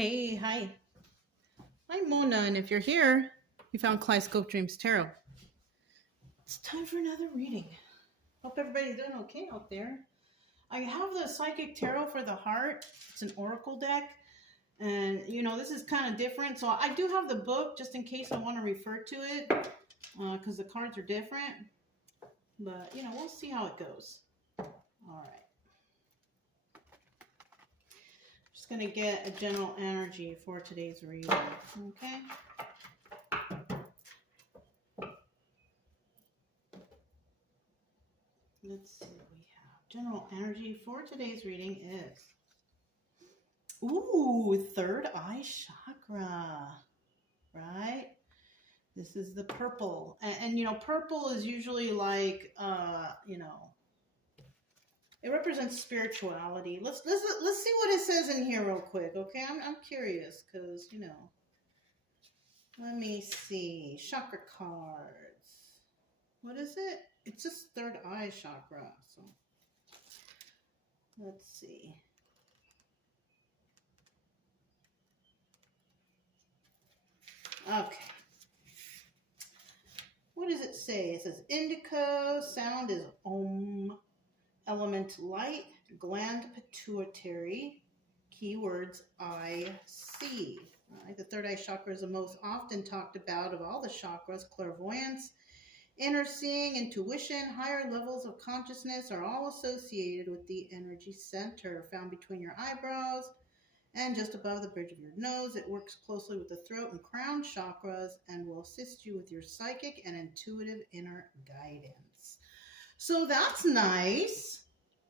Hey, hi. I'm Mona, and if you're here, you found Kaleidoscope Dreams Tarot. It's time for another reading. Hope everybody's doing okay out there. I have the Psychic Tarot for the Heart. It's an oracle deck, and this is kind of different. So I do have the book just in case I want to refer to it, because the cards are different. But we'll see how it goes. All right. Just gonna get a general energy for today's reading. Okay. Let's see what we have. General energy for today's reading is, third eye chakra, right? This is the purple. And purple is usually like, it represents spirituality. Let's see what it says in here real quick, okay? I'm curious because, let me see. Chakra cards. What is it? It's just third eye chakra. So let's see. Okay. What does it say? It says indigo, sound is Om, element light, gland pituitary, keywords I see. Right? The third eye chakra is the most often talked about of all the chakras. Clairvoyance, inner seeing, intuition, higher levels of consciousness are all associated with the energy center found between your eyebrows and just above the bridge of your nose. It works closely with the throat and crown chakras and will assist you with your psychic and intuitive inner guidance. So that's nice,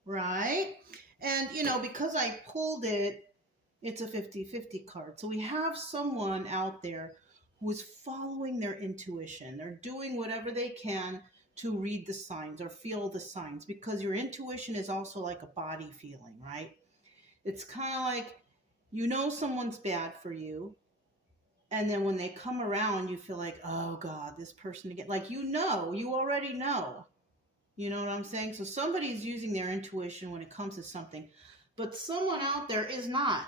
right? And, because I pulled it, it's a 50-50 card. So we have someone out there who is following their intuition. They're doing whatever they can to read the signs or feel the signs, because your intuition is also like a body feeling, right? It's kind of like, someone's bad for you, and then when they come around, you feel like, oh God, this person again. Like, you already know. You know what I'm saying? So somebody's using their intuition when it comes to something, but someone out there is not.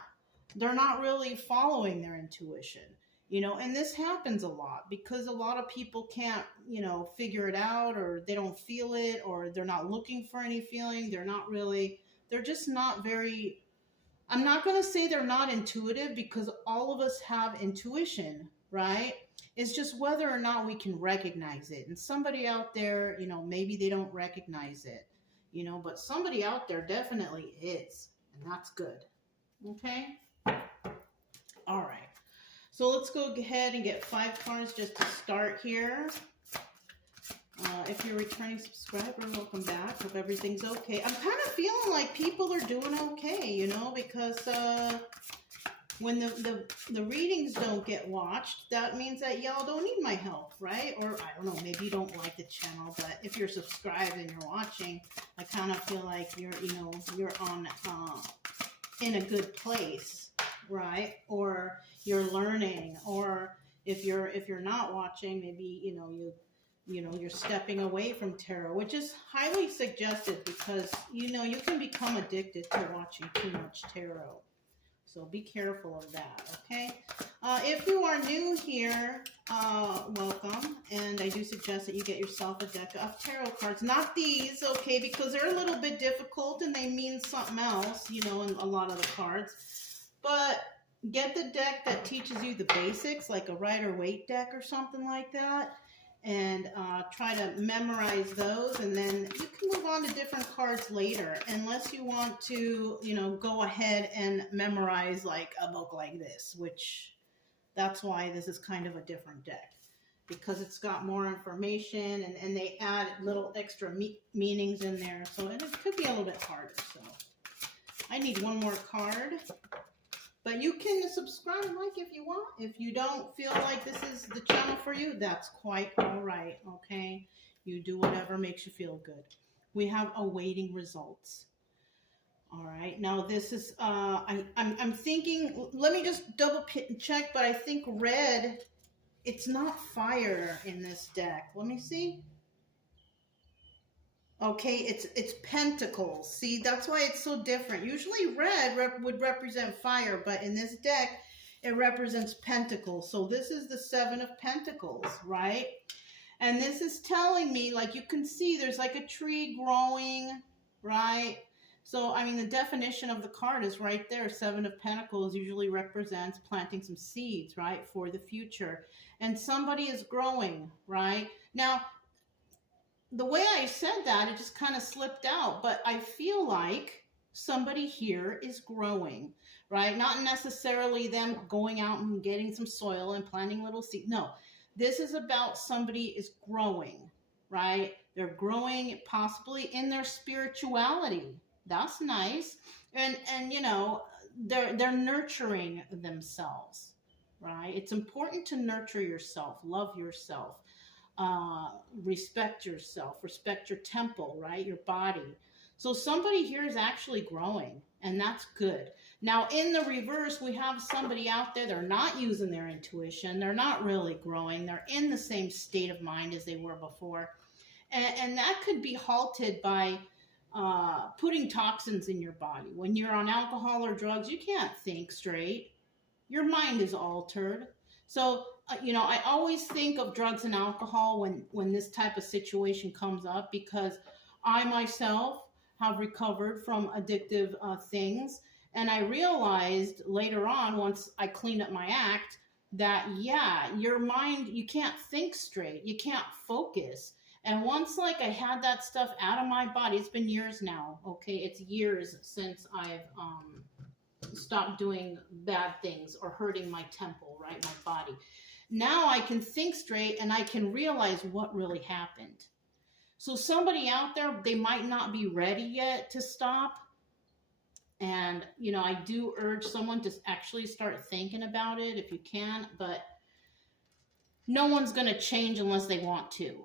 They're not really following their intuition, and this happens a lot because a lot of people can't, figure it out, or they don't feel it, or they're not looking for any feeling. They're just not very, I'm not going to say they're not intuitive, because all of us have intuition, right? It's just whether or not we can recognize it. And somebody out there, maybe they don't recognize it, but somebody out there definitely is. And that's good. Okay? All right. So let's go ahead and get 5 cards just to start here. If you're a returning subscriber, welcome back. Hope everything's okay. I'm kind of feeling like people are doing okay, because when the readings don't get watched, that means that y'all don't need my help, right? Or I don't know, maybe you don't like the channel, but if you're subscribed and you're watching, I kind of feel like you're on in a good place, right? Or you're learning, or if you're not watching, maybe you're stepping away from tarot, which is highly suggested because you can become addicted to watching too much tarot. So be careful of that, okay? If you are new here, welcome. And I do suggest that you get yourself a deck of tarot cards. Not these, okay, because they're a little bit difficult and they mean something else, in a lot of the cards. But get the deck that teaches you the basics, like a Rider-Waite deck or something like that. And try to memorize those, and then you can move on to different cards later, unless you want to, go ahead and memorize like a book like this, which that's why this is kind of a different deck, because it's got more information and they add little extra meanings in there, so it could be a little bit harder. So I need one more card. But you can subscribe and like if you want. If you don't feel like this is the channel for you, that's quite all right, okay? You do whatever makes you feel good. We have awaiting results. All right, now this is, I'm thinking, let me just double check, but I think red, it's not fire in this deck. Let me see. Okay, it's pentacles. See, that's why it's so different. Usually red would represent fire, but in this deck, it represents pentacles. So this is the 7 of Pentacles, right? And this is telling me, like you can see, there's like a tree growing, right? So, I mean, the definition of the card is right there. 7 of Pentacles usually represents planting some seeds, right, for the future. And somebody is growing, right? Now, the way I said that, it just kind of slipped out, but I feel like somebody here is growing, right? Not necessarily them going out and getting some soil and planting little seeds. No, this is about somebody is growing, right? They're growing possibly in their spirituality. That's nice. And you know, they're nurturing themselves, right? It's important to nurture yourself, love yourself. Respect yourself, respect your temple, right? Your body. So somebody here is actually growing, and that's good. Now, in the reverse, we have somebody out there, they're not using their intuition. They're not really growing. They're in the same state of mind as they were before. And that could be halted by putting toxins in your body. When you're on alcohol or drugs, you can't think straight. Your mind is altered. So, you know, I always think of drugs and alcohol when this type of situation comes up, because I myself have recovered from addictive things. And I realized later on, once I cleaned up my act, that, yeah, your mind, you can't think straight. You can't focus. And once, like, I had that stuff out of my body, it's been years now, okay? It's years since I've stopped doing bad things or hurting my temple, right, my body. Now I can think straight and I can realize what really happened. So somebody out there, they might not be ready yet to stop. And, you know, I do urge someone to actually start thinking about it if you can, but no one's going to change unless they want to,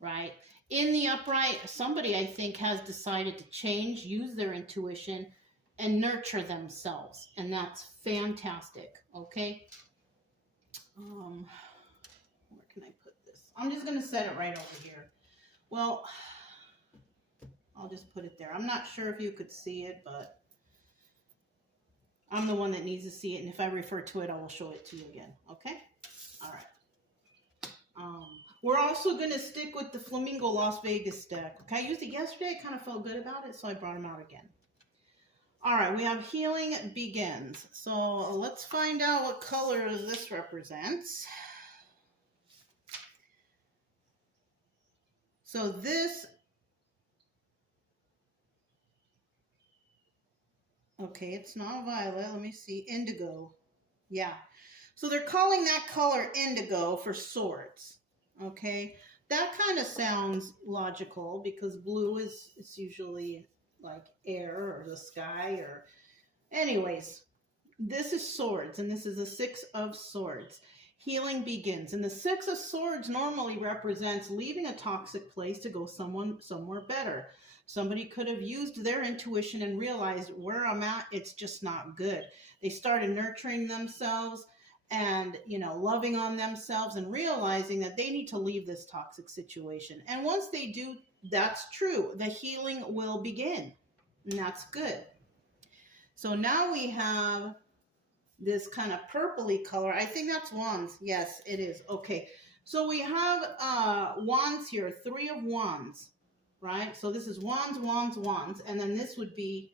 right? In the upright, somebody, I think, has decided to change, use their intuition, and nurture themselves. And that's fantastic, okay? Where can I put this? I'm just going to set it right over here. Well, I'll just put it there. I'm not sure if you could see it, but I'm the one that needs to see it. And if I refer to it, I will show it to you again, okay? All right. We're also going to stick with the Flamingo Las Vegas deck. Okay, I used it yesterday. I kind of felt good about it, so I brought them out again. All right, we have Healing Begins. So let's find out what color this represents. So this, okay, it's not violet. Let me see, indigo. Yeah. So they're calling that color indigo for swords. Okay, that kind of sounds logical because blue is usually like air or the sky, or anyways, this is swords, and this is a 6 of swords. Healing begins, and the 6 of swords normally represents leaving a toxic place to go somewhere better. Somebody could have used their intuition and realized where I'm at, it's just not good. They started nurturing themselves and, you know, loving on themselves and realizing that they need to leave this toxic situation. And once they do, that's true. The healing will begin, and that's good. So now we have this kind of purpley color. I think that's wands. Yes, it is. Okay. So we have wands here, 3 of wands, right? So this is wands, wands, wands, and then this would be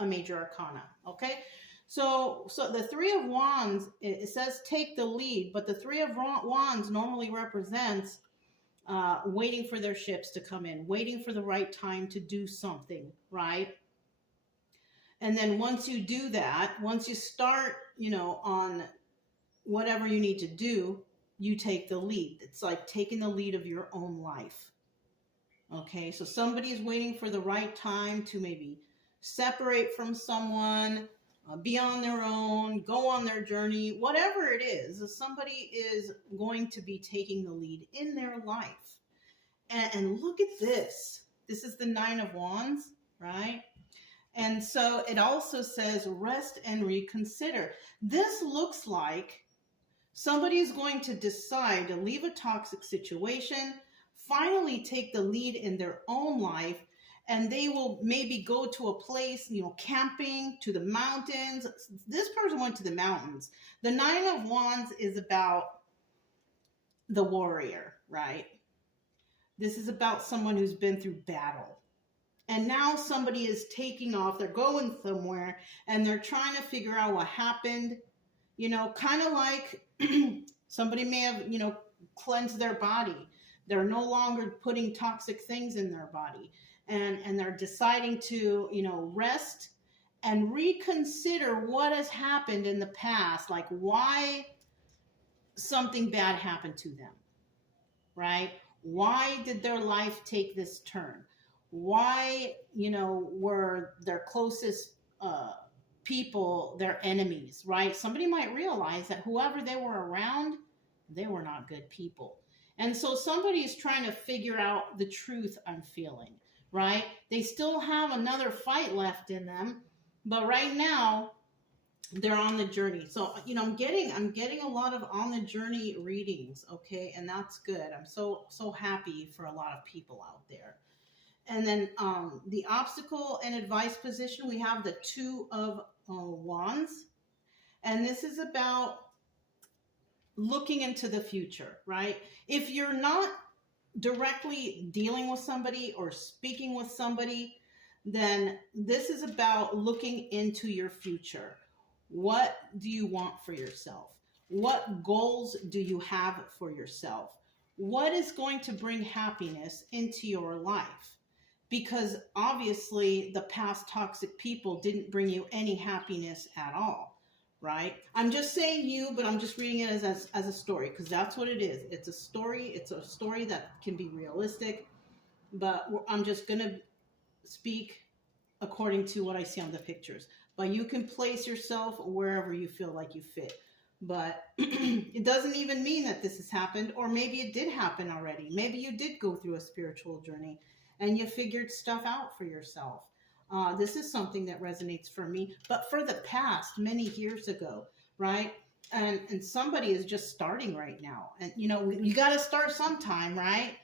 a major arcana, okay? So the 3 of wands, it says take the lead, but the 3 of wands normally represents waiting for their ships to come in, waiting for the right time to do something, right? And then once you do that, once you start, you know, on whatever you need to do, you take the lead. It's like taking the lead of your own life. Okay, so somebody is waiting for the right time to maybe separate from someone, be on their own, go on their journey, whatever it is, somebody is going to be taking the lead in their life. And look at this. This is the 9 of wands, right? And so it also says rest and reconsider. This looks like somebody's going to decide to leave a toxic situation, finally take the lead in their own life, and they will maybe go to a place, camping, to the mountains. This person went to the mountains. The Nine of Wands is about the warrior, right? This is about someone who's been through battle. And now somebody is taking off, they're going somewhere, and they're trying to figure out what happened. Kind of like somebody may have, cleansed their body. They're no longer putting toxic things in their body. And they're deciding to, rest and reconsider what has happened in the past, like why something bad happened to them, right? Why did their life take this turn? Why, were their closest people their enemies, right? Somebody might realize that whoever they were around, they were not good people. And so somebody is trying to figure out the truth, I'm feeling, right? They still have another fight left in them, but right now they're on the journey. So, I'm getting a lot of on the journey readings, okay? And that's good. I'm so happy for a lot of people out there. And then the obstacle and advice position, we have the Two of Wands. And this is about looking into the future, right? If you're not directly dealing with somebody or speaking with somebody, then this is about looking into your future. What do you want for yourself? What goals do you have for yourself? What is going to bring happiness into your life? Because obviously the past toxic people didn't bring you any happiness at all, right? I'm just saying you, but I'm just reading it as a story, because that's what it is. It's a story. It's a story that can be realistic, but I'm just going to speak according to what I see on the pictures. But you can place yourself wherever you feel like you fit. But it doesn't even mean that this has happened, or maybe it did happen already. Maybe you did go through a spiritual journey and you figured stuff out for yourself. This is something that resonates for me, but for the past, many years ago, right? And somebody is just starting right now. And, you got to start sometime, right?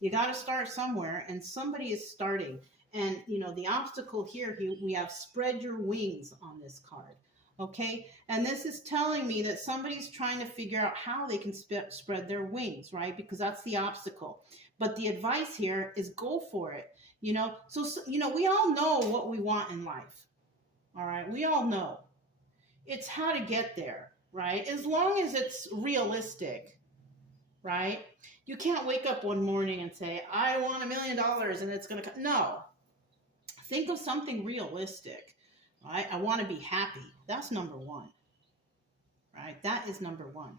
You got to start somewhere, and somebody is starting. And, the obstacle here, we have spread your wings on this card, okay? And this is telling me that somebody's trying to figure out how they can spread their wings, right? Because that's the obstacle. But the advice here is go for it, So, we all know what we want in life, all right? We all know. It's how to get there, right? As long as it's realistic, right? You can't wake up one morning and say, I want $1 million and it's going to come. No. Think of something realistic, right? I want to be happy. That's number one, right? That is number one.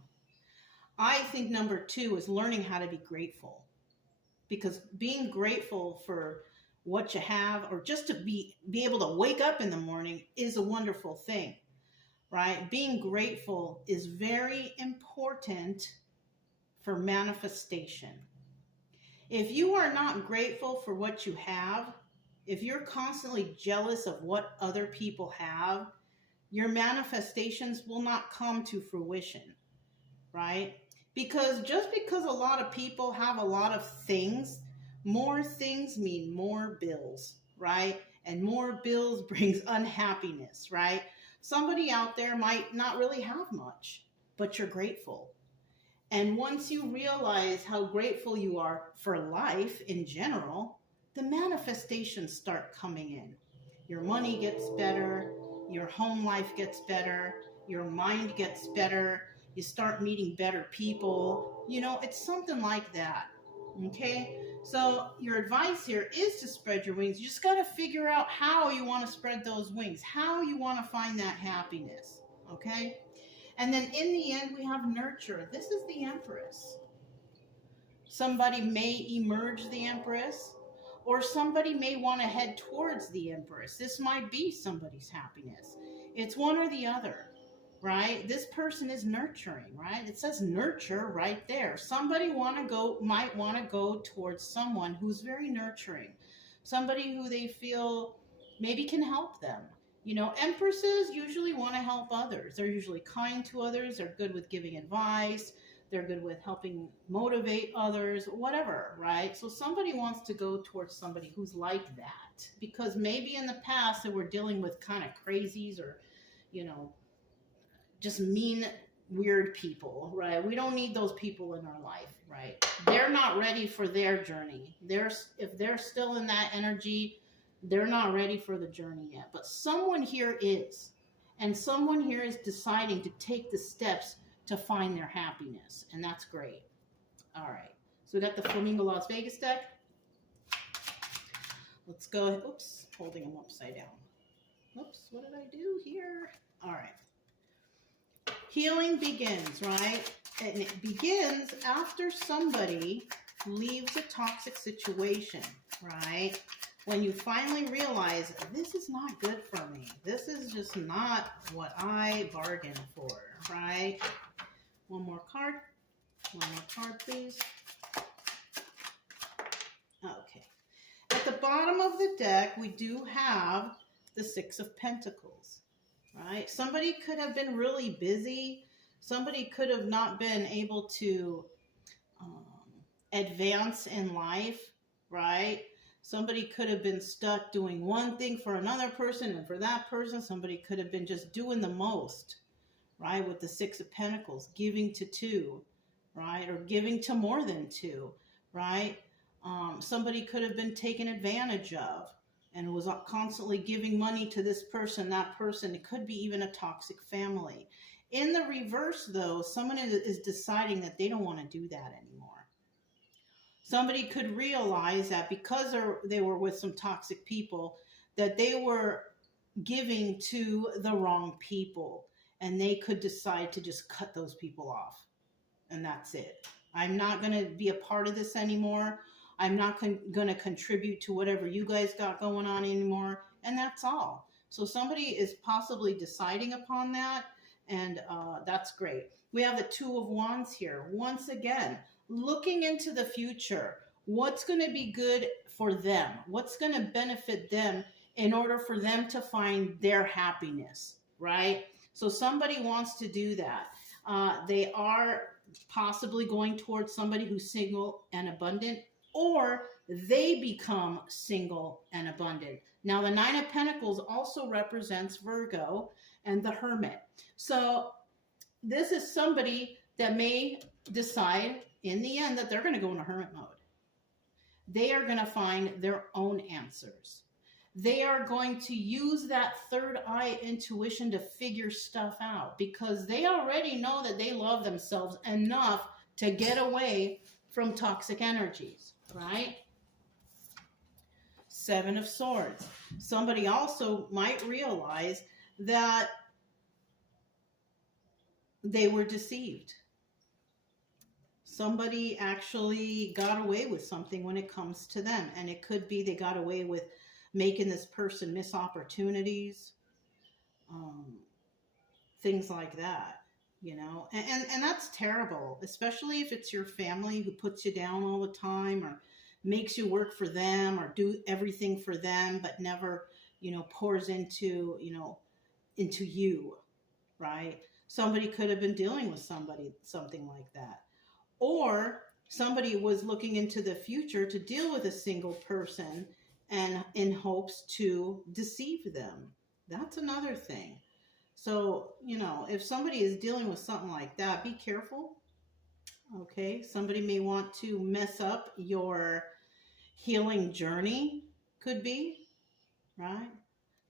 I think number two is learning how to be grateful, because being grateful for what you have, or just to be able to wake up in the morning, is a wonderful thing, right? Being grateful is very important for manifestation. If you are not grateful for what you have, if you're constantly jealous of what other people have, your manifestations will not come to fruition, right? Because just because a lot of people have a lot of things, more things mean more bills, right? And more bills brings unhappiness, right? Somebody out there might not really have much, but you're grateful. And once you realize how grateful you are for life in general, the manifestations start coming in. Your money gets better, your home life gets better, your mind gets better, you start meeting better people. It's something like that, okay? So your advice here is to spread your wings. You just got to figure out how you want to spread those wings, how you want to find that happiness, okay? And then in the end, we have nurture. This is the Empress. Somebody may emerge the Empress, or somebody may want to head towards the Empress. This might be somebody's happiness. It's one or the other, right? This person is nurturing, right? It says nurture right there. Somebody might want to go towards someone who's very nurturing, somebody who they feel maybe can help them. Empresses usually want to help others. They're usually kind to others. They're good with giving advice. They're good with helping motivate others, whatever, right? So somebody wants to go towards somebody who's like that, because maybe in the past they were dealing with kind of crazies or, you know, just mean, weird people, right? We don't need those people in our life, right? They're not ready for their journey. If they're still in that energy, they're not ready for the journey yet. But someone here is. And someone here is deciding to take the steps to find their happiness. And that's great. All right. So we got the Flamingo Las Vegas deck. Let's go. Oops. Holding them upside down. Oops. What did I do here? All right. Healing begins, right? And it begins after somebody leaves a toxic situation, right? When you finally realize, this is not good for me. This is just not what I bargained for, right? One more card. One more card, please. Okay. At the bottom of the deck, we do have the Six of Pentacles, right? Somebody could have been really busy. Somebody could have not been able to advance in life, right? Somebody could have been stuck doing one thing for another person, and for that person, somebody could have been just doing the most, right? With the Six of Pentacles, giving to two, right? Or giving to more than two, right? Somebody could have been taken advantage of and was constantly giving money to this person, that person. It could be even a toxic family. In the reverse, though, someone is deciding that they don't want to do that anymore. Somebody could realize that because they were with some toxic people, that they were giving to the wrong people, and they could decide to just cut those people off. And that's it. I'm not going to be a part of this anymore. I'm not going to contribute to whatever you guys got going on anymore. And that's all. So somebody is possibly deciding upon that, and that's great. We have the Two of Wands here. Once again, looking into the future, what's going to be good for them? What's going to benefit them in order for them to find their happiness, right? So somebody wants to do that. They are possibly going towards somebody who's single and abundant, or they become single and abundant. Now, the Nine of Pentacles also represents Virgo and the Hermit. So this is somebody that may decide in the end that they're going to go into hermit mode. They are going to find their own answers. They are going to use that third eye intuition to figure stuff out, because they already know that they love themselves enough to get away from toxic energies, right? Seven of Swords. Somebody also might realize that they were deceived. Somebody actually got away with something when it comes to them. And it could be they got away with making this person miss opportunities, things like that, you know. And that's terrible, especially if it's your family who puts you down all the time, or makes you work for them, or do everything for them, but never, you know, pours into, you know, into you, right? Somebody could have been dealing with something like that. Or somebody was looking into the future to deal with a single person and in hopes to deceive them. That's another thing. So, you know, if somebody is dealing with something like that, be careful. Okay, somebody may want to mess up your healing journey, could be, right?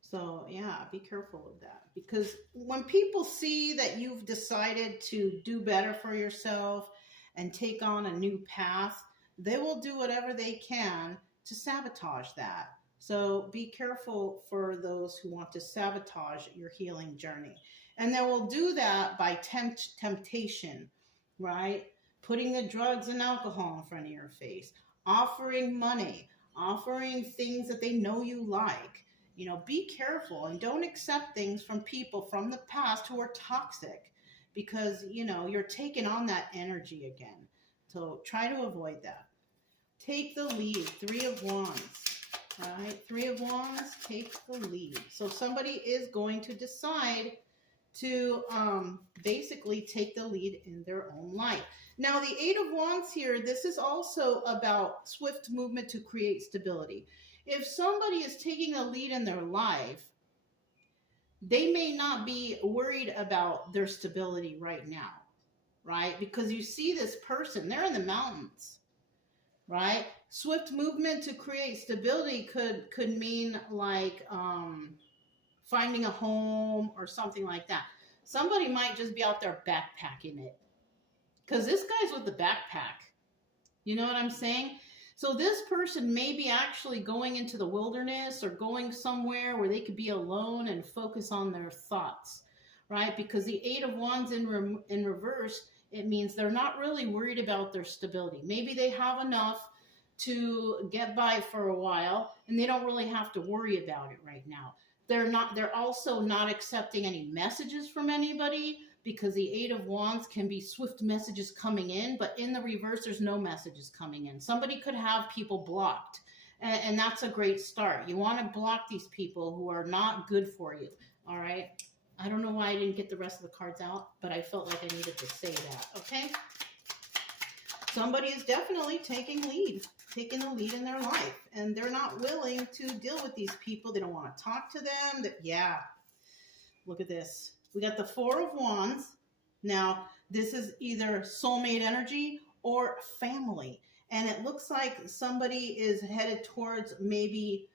So, yeah, be careful of that. Because when people see that you've decided to do better for yourself and take on a new path, they will do whatever they can to sabotage that. So be careful for those who want to sabotage your healing journey. And they will do that by temptation, right? Putting the drugs and alcohol in front of your face, offering money, offering things that they know you like. You know, be careful and don't accept things from people from the past who are toxic, because, you know, you're taking on that energy again. So try to avoid that. Take the lead. Three of Wands, right? Three of Wands, take the lead. So somebody is going to decide to basically take the lead in their own life. Now, the Eight of Wands here, this is also about swift movement to create stability. If somebody is taking the lead in their life, they may not be worried about their stability right now, right? Because you see this person, they're in the mountains, right? Swift movement to create stability could mean like finding a home or something like that. Somebody might just be out there backpacking it, because this guy's with the backpack. You know what I'm saying? So this person may be actually going into the wilderness or going somewhere where they could be alone and focus on their thoughts, right? Because the Eight of Wands in reverse, it means they're not really worried about their stability. Maybe they have enough to get by for a while and they don't really have to worry about it right now. They're also not accepting any messages from anybody, because the Eight of Wands can be swift messages coming in, but in the reverse, there's no messages coming in. Somebody could have people blocked, and that's a great start. You want to block these people who are not good for you, all right? I don't know why I didn't get the rest of the cards out, but I felt like I needed to say that, okay? Somebody is definitely taking the lead in their life, and they're not willing to deal with these people. They don't want to talk to them. Yeah, look at this. We got the Four of Wands. Now, this is either soulmate energy or family. And it looks like somebody is headed towards maybe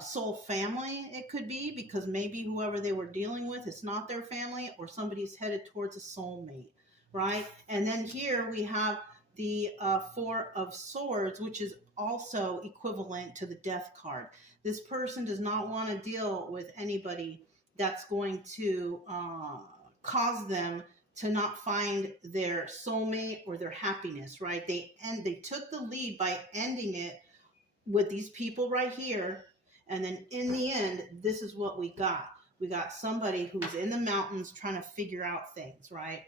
soul family, it could be, because maybe whoever they were dealing with is not their family, or somebody's headed towards a soulmate, right? And then here we have the Four of Swords, which is also equivalent to the Death card. This person does not want to deal with anybody that's going to cause them to not find their soulmate or their happiness, right? They took the lead by ending it with these people right here. And then in the end, this is what we got. We got somebody who's in the mountains trying to figure out things, right?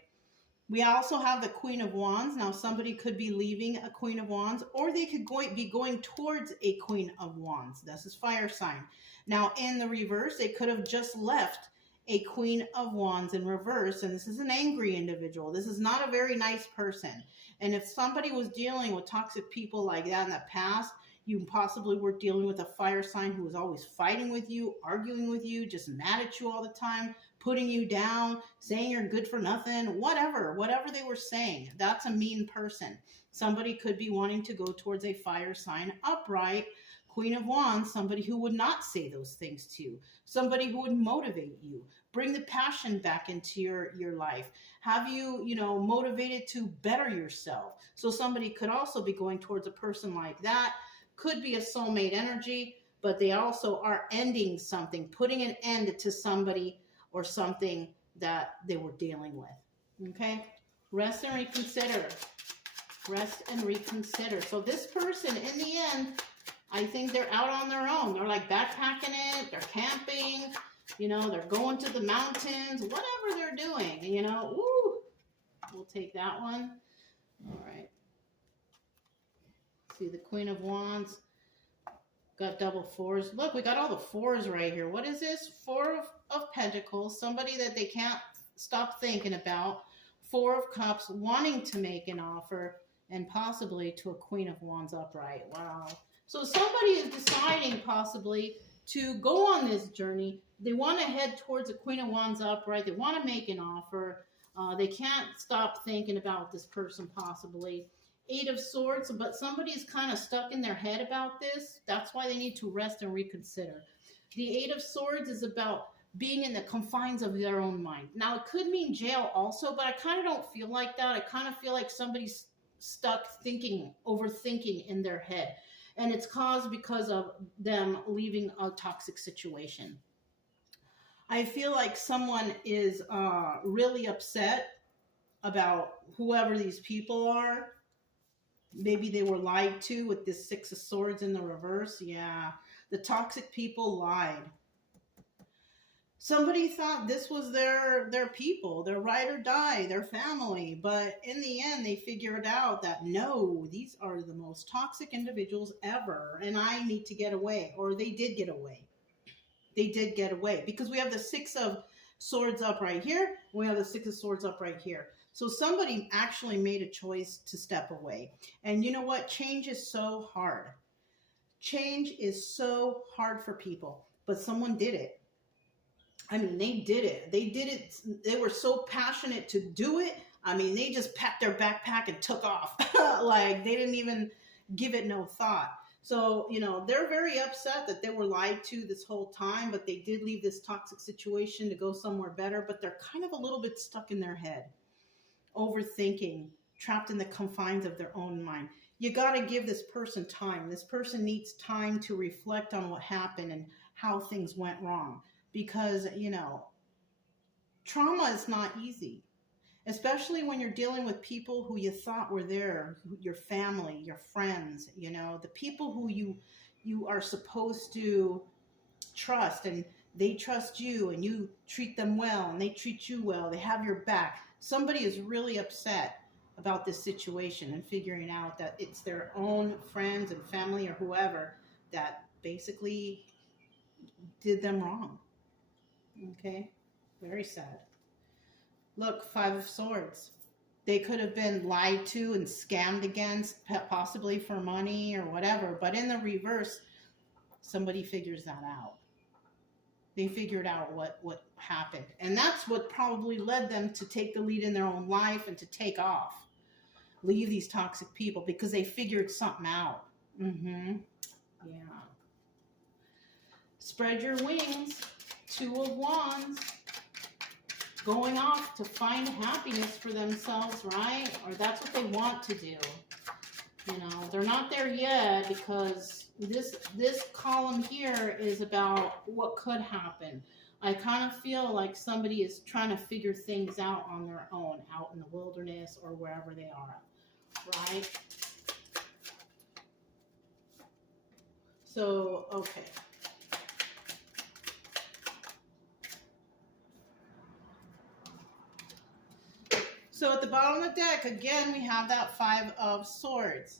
We also have the Queen of Wands. Now, somebody could be leaving a Queen of Wands, or they could be going towards a Queen of Wands. This is fire sign. Now, in the reverse, they could have just left a Queen of Wands in reverse, and this is an angry individual. This is not a very nice person. And if somebody was dealing with toxic people like that in the past, you possibly were dealing with a fire sign who was always fighting with you, arguing with you, just mad at you all the time, putting you down, saying you're good for nothing, whatever they were saying. That's a mean person. Somebody could be wanting to go towards a fire sign upright. Queen of Wands, somebody who would not say those things to you, somebody who would motivate you, bring the passion back into your life, have you, motivated to better yourself. So somebody could also be going towards a person like that. Could be a soulmate energy, but they also are ending something, putting an end to somebody or something that they were dealing with. Okay? Rest and reconsider. Rest and reconsider. So this person, in the end, I think they're out on their own. They're like backpacking it. They're camping. They're going to the mountains. Whatever they're doing. Woo! We'll take that one. All right. See the Queen of Wands. Got double fours. Look, we got all the fours right here. What is this? Four of Pentacles. Somebody that they can't stop thinking about. Four of Cups, wanting to make an offer, and possibly to a Queen of Wands upright. Wow. So somebody is deciding possibly to go on this journey. They want to head towards a Queen of Wands upright. They want to make an offer. They can't stop thinking about this person possibly. Eight of Swords, but somebody's kind of stuck in their head about this. That's why they need to rest and reconsider. The Eight of Swords is about being in the confines of their own mind. Now, it could mean jail also, but I kind of don't feel like that. I kind of feel like somebody's stuck overthinking in their head. And it's caused because of them leaving a toxic situation. I feel like someone is really upset about whoever these people are. Maybe they were lied to with this Six of Swords in the reverse. Yeah, the toxic people lied. Somebody thought this was their people, their ride or die, their family. But in the end, they figured out that no, these are the most toxic individuals ever. And I need to get away. Or they did get away. They did get away. Because we have the Six of Swords up right here. We have the Six of Swords up right here. So somebody actually made a choice to step away. And you know what? Change is so hard. Change is so hard for people, but someone did it. I mean, they did it. They did it. They were so passionate to do it. I mean, they just packed their backpack and took off. Like, they didn't even give it no thought. So, you know, they're very upset that they were lied to this whole time, but they did leave this toxic situation to go somewhere better. But they're kind of a little bit stuck in their head, overthinking, trapped in the confines of their own mind. You got to give this person time. This person needs time to reflect on what happened and how things went wrong. Because, you know, trauma is not easy, especially when you're dealing with people who you thought were there, your family, your friends, you know, the people who you are supposed to trust, and they trust you and you treat them well and they treat you well. They have your back. Somebody is really upset about this situation and figuring out that it's their own friends and family or whoever that basically did them wrong. Okay, very sad. Look, Five of Swords. They could have been lied to and scammed against, possibly for money or whatever. But in the reverse, somebody figures that out. They figured out what happened. And that's what probably led them to take the lead in their own life and to take off. Leave these toxic people because they figured something out. Yeah. Spread your wings. Two of Wands. Going off to find happiness for themselves, right? Or that's what they want to do. You know, they're not there yet because this column here is about what could happen. I kind of feel like somebody is trying to figure things out on their own, out in the wilderness or wherever they are, right? So, okay. So at the bottom of the deck, again, we have that Five of Swords.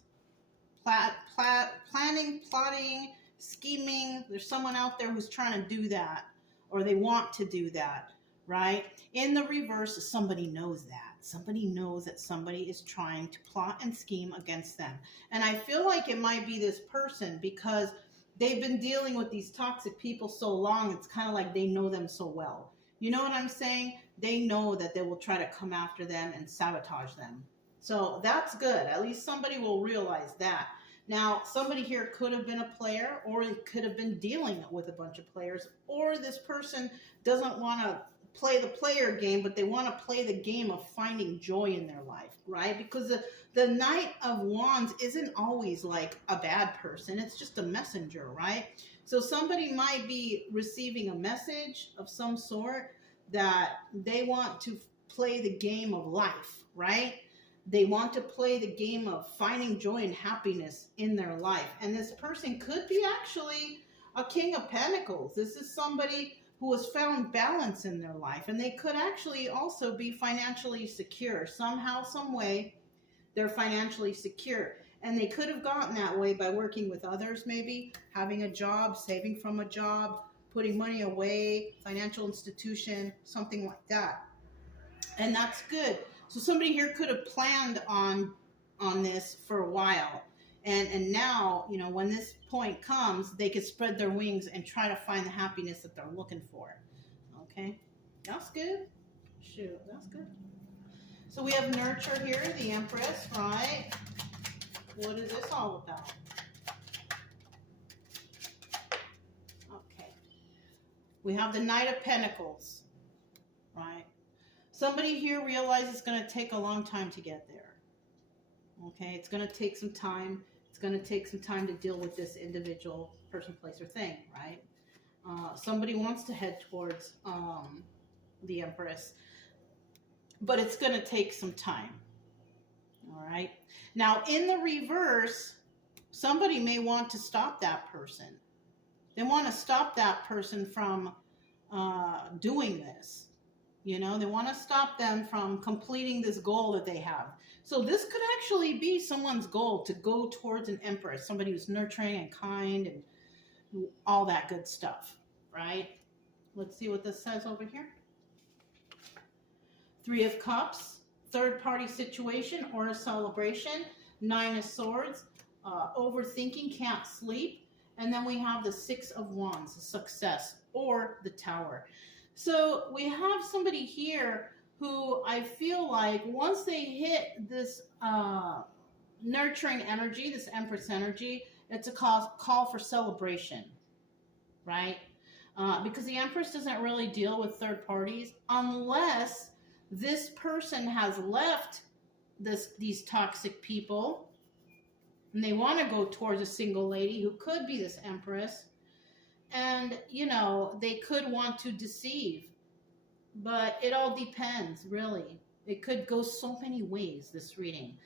Planning, plotting, scheming. There's someone out there who's trying to do that, or they want to do that, right? In the reverse, somebody knows that. Somebody knows that somebody is trying to plot and scheme against them. And I feel like it might be this person because they've been dealing with these toxic people so long, it's kind of like they know them so well. You know what I'm saying? They know that they will try to come after them and sabotage them. So that's good. At least somebody will realize that. Now, somebody here could have been a player, or it could have been dealing with a bunch of players, or this person doesn't want to play the player game, but they want to play the game of finding joy in their life, right? Because the Knight of Wands isn't always like a bad person. It's just a messenger, right? So somebody might be receiving a message of some sort that they want to play the game of life, right? They want to play the game of finding joy and happiness in their life. And this person could be actually a King of Pentacles. This is somebody who has found balance in their life. And they could actually also be financially secure. Somehow, some way, they're financially secure. And they could have gotten that way by working with others, maybe, having a job, saving from a job, putting money away, financial institution, something like that. And that's good. So somebody here could have planned on this for a while. And now, you know, when this point comes, they could spread their wings and try to find the happiness that they're looking for. Okay? That's good. Shoot, that's good. So we have nurture here, the Empress, right? What is this all about? Okay. We have the Knight of Pentacles, right? Somebody here realizes it's going to take a long time to get there. Okay, it's going to take some time. It's going to take some time to deal with this individual person, place, or thing, right? Somebody wants to head towards the Empress, but it's going to take some time. All right. Now, in the reverse, somebody may want to stop that person. They want to stop that person from doing this. You know, they want to stop them from completing this goal that they have. So this could actually be someone's goal, to go towards an Empress, somebody who's nurturing and kind and all that good stuff, right? Let's see what this says over here. Three of Cups, third party situation or a celebration. Nine of Swords, overthinking, can't sleep. And then we have the Six of Wands, success or the Tower. So we have somebody here who I feel like once they hit this nurturing energy, this Empress energy, it's a call for celebration, right? Because the Empress doesn't really deal with third parties unless this person has left these toxic people and they want to go towards a single lady who could be this Empress, and they could want to deceive, but it all depends, really. It could go so many ways, this reading.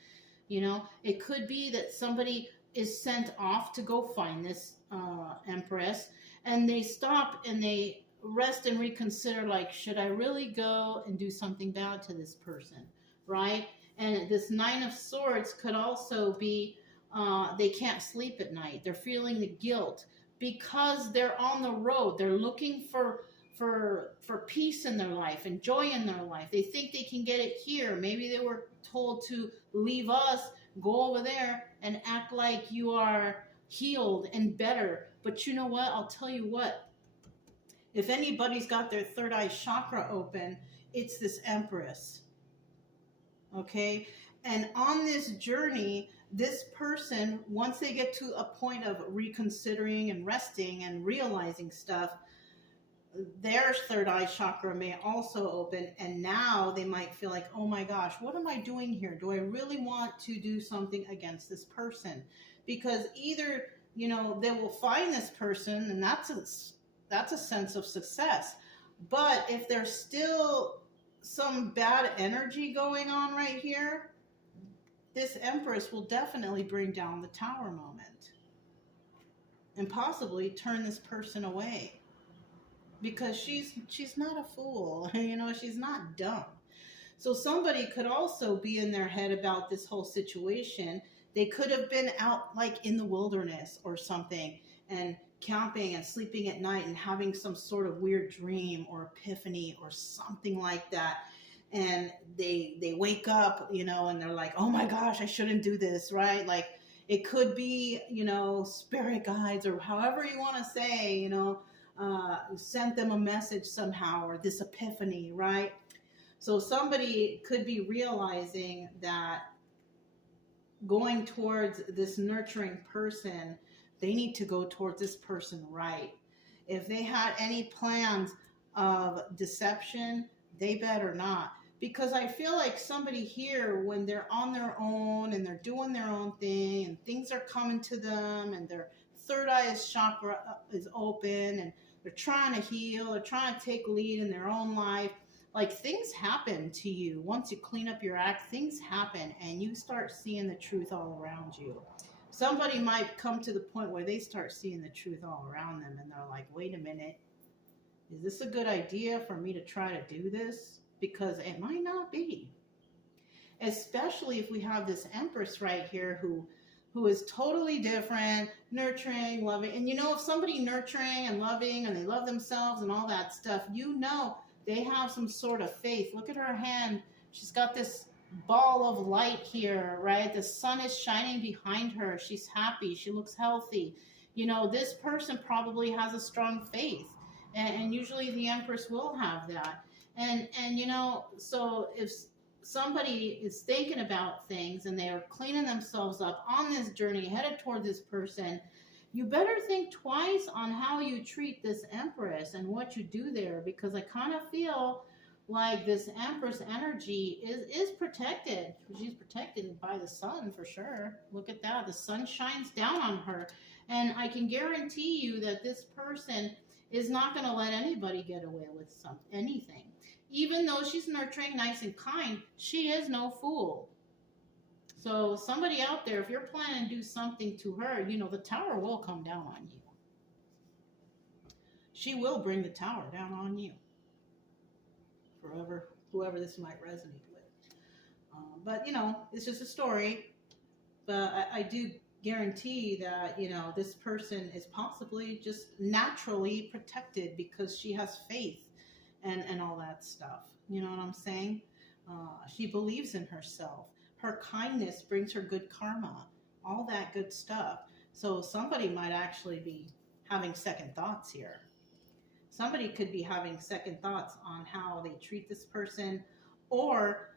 It could be that somebody is sent off to go find this Empress, and they stop and they rest and reconsider, like, should I really go and do something bad to this person, right? And this Nine of Swords could also be they can't sleep at night. They're feeling the guilt because they're on the road. They're looking for peace in their life and joy in their life. They think they can get it here. Maybe they were told to leave us, go over there and act like you are healed and better. But you know what? I'll tell you what. If anybody's got their third eye chakra open, it's this Empress. Okay? And on this journey, this person, once they get to a point of reconsidering and resting and realizing stuff, their third eye chakra may also open, and now they might feel like, oh my gosh, what am I doing here? Do I really want to do something against this person? Because either, they will find this person, and that's a sense of success. But if there's still some bad energy going on right here, this Empress will definitely bring down the Tower moment and possibly turn this person away. Because she's not a fool, she's not dumb. So somebody could also be in their head about this whole situation. They could have been out like in the wilderness or something and camping and sleeping at night and having some sort of weird dream or epiphany or something like that. And they wake up, and they're like, oh my gosh, I shouldn't do this, right? Like it could be, spirit guides or however you want to say, sent them a message somehow, or this epiphany, right? So somebody could be realizing that going towards this nurturing person, they need to go towards this person, right? If they had any plans of deception, they better not. Because I feel like somebody here, when they're on their own and they're doing their own thing and things are coming to them and their third eye chakra is open and they're trying to heal, they're trying to take lead in their own life. Like things happen to you. Once you clean up your act, things happen and you start seeing the truth all around you. Somebody might come to the point where they start seeing the truth all around them and they're like, wait a minute, is this a good idea for me to try to do this? Because it might not be. Especially if we have this Empress right here who is totally different, nurturing, loving. And if somebody nurturing and loving and they love themselves and all that stuff, they have some sort of faith. Look at her hand. She's got this ball of light here, right? The sun is shining behind her. She's happy. She looks healthy. This person probably has a strong faith. And usually the Empress will have that. And so if somebody is thinking about things and they are cleaning themselves up on this journey headed toward this person, you better think twice on how you treat this Empress and what you do there, because I kind of feel like this Empress energy is protected. She's protected by the sun for sure. Look at that. The sun shines down on her. And I can guarantee you that this person is not going to let anybody get away with anything. Even though she's nurturing, nice, and kind, she is no fool. So somebody out there, if you're planning to do something to her, the Tower will come down on you. She will bring the Tower down on you. Whoever this might resonate with. But, it's just a story. But I do guarantee that, this person is possibly just naturally protected because she has faith and all that stuff. You know what I'm saying? She believes in herself. Her kindness brings her good karma, all that good stuff. So somebody might actually be having second thoughts here. Somebody could be having second thoughts on how they treat this person or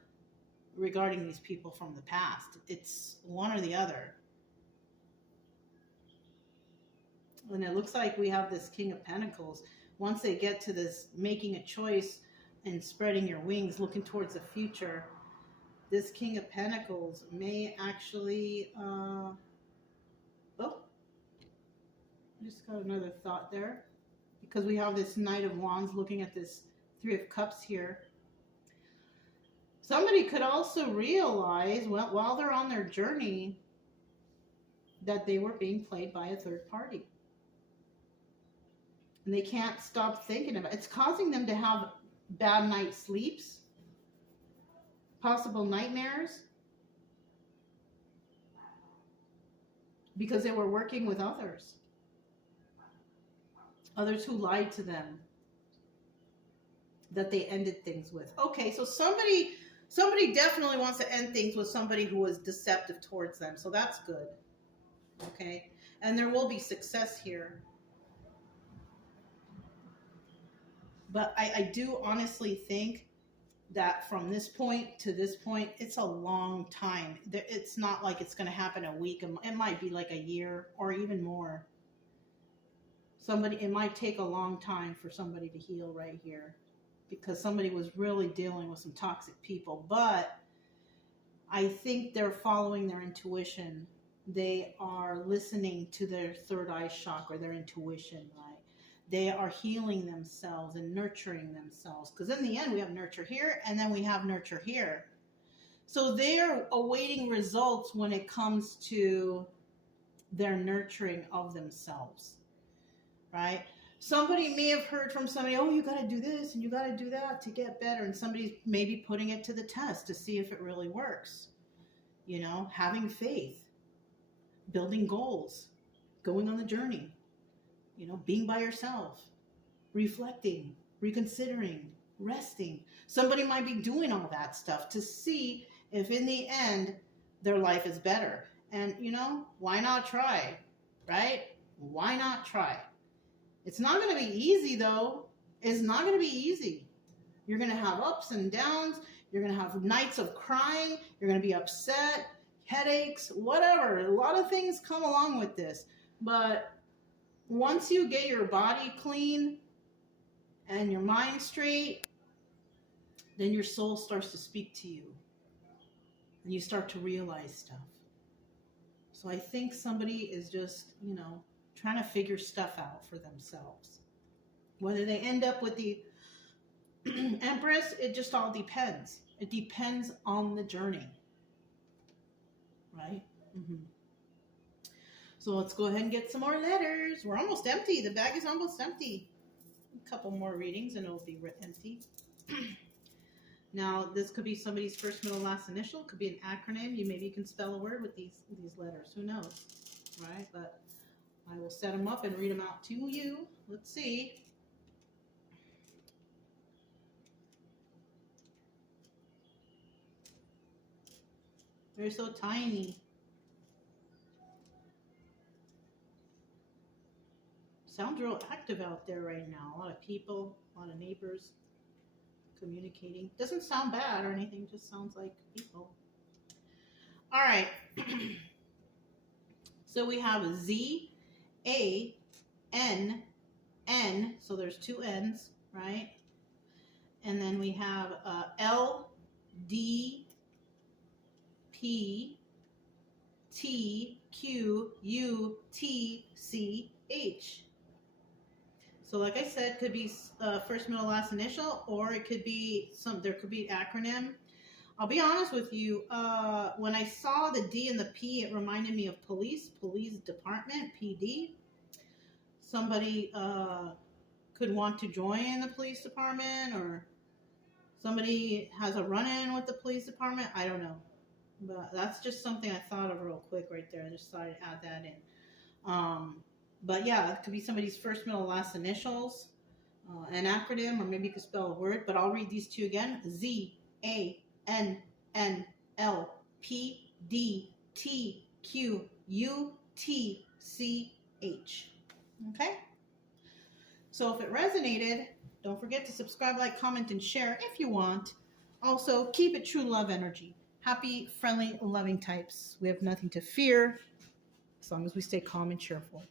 regarding these people from the past. It's one or the other. And it looks like we have this King of Pentacles. Once they get to this making a choice and spreading your wings, looking towards the future, this King of Pentacles may actually, oh, I just got another thought there. Because we have this Knight of Wands looking at this Three of Cups here. Somebody could also realize, well, while they're on their journey, that they were being played by a third party. And they can't stop thinking about it. It's causing them to have bad night sleeps, possible nightmares, because they were working with others who lied to them, that they ended things with. Okay, so somebody definitely wants to end things with somebody who was deceptive towards them, so that's good. Okay, and there will be success here. But I do honestly think that from this point to this point, it's a long time. It's not like it's going to happen a week. It might be like a year or even more. It might take a long time for somebody to heal right here, because somebody was really dealing with some toxic people. But I think they're following their intuition. They are listening to their third eye chakra, their intuition, right? They are healing themselves and nurturing themselves. Because in the end, we have nurture here, and then we have nurture here. So they are awaiting results when it comes to their nurturing of themselves, right? Somebody may have heard from somebody, oh, you got to do this and you got to do that to get better. And somebody's maybe putting it to the test to see if it really works. You know, having faith, building goals, going on the journey, you know, being by yourself, reflecting, reconsidering, resting. Somebody might be doing all that stuff to see if in the end their life is better. And, you know, why not try, right? Why not try? It's not going to be easy, though. It's not going to be easy. You're going to have ups and downs. You're going to have nights of crying. You're going to be upset, headaches, whatever. A lot of things come along with this. But once you get your body clean and your mind straight, then your soul starts to speak to you. And you start to realize stuff. So I think somebody is just, you know, trying to figure stuff out for themselves. Whether they end up with the Empress, it just all depends. It depends on the journey. Right? Mm-hmm. So let's go ahead and get some more letters. We're almost empty. The bag is almost empty. A couple more readings and it'll be empty. Now, this could be somebody's first, middle, last initial. It could be an acronym. Maybe you can spell a word with these letters. Who knows? Right? But I will set them up and read them out to you. Let's see. They're so tiny. Sounds real active out there right now. A lot of people, a lot of neighbors communicating. Doesn't sound bad or anything, just sounds like people. All right. So we have Z, A, N, N. So there's two N's, right? And then we have L, D, P, T, Q, U, T, C, H. So like I said, could be first, middle, last initial, or it could be there could be acronym. I'll be honest with you, when I saw the D and the P, it reminded me of police department, PD. Somebody could want to join the police department, or somebody has a run-in with the police department. I don't know. But that's just something I thought of real quick right there. I just thought I'd add that in. But yeah, it could be somebody's first, middle, last initials, an acronym, or maybe you could spell a word. But I'll read these two again. Z, A, N, N, L, P, D, T, Q, U, T, C, H. Okay? So if it resonated, don't forget to subscribe, like, comment, and share if you want. Also, keep it true love energy. Happy, friendly, loving types. We have nothing to fear as long as we stay calm and cheerful.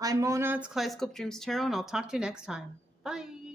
I'm Mona. It's Kaleidoscope Dreams Tarot, and I'll talk to you next time. Bye.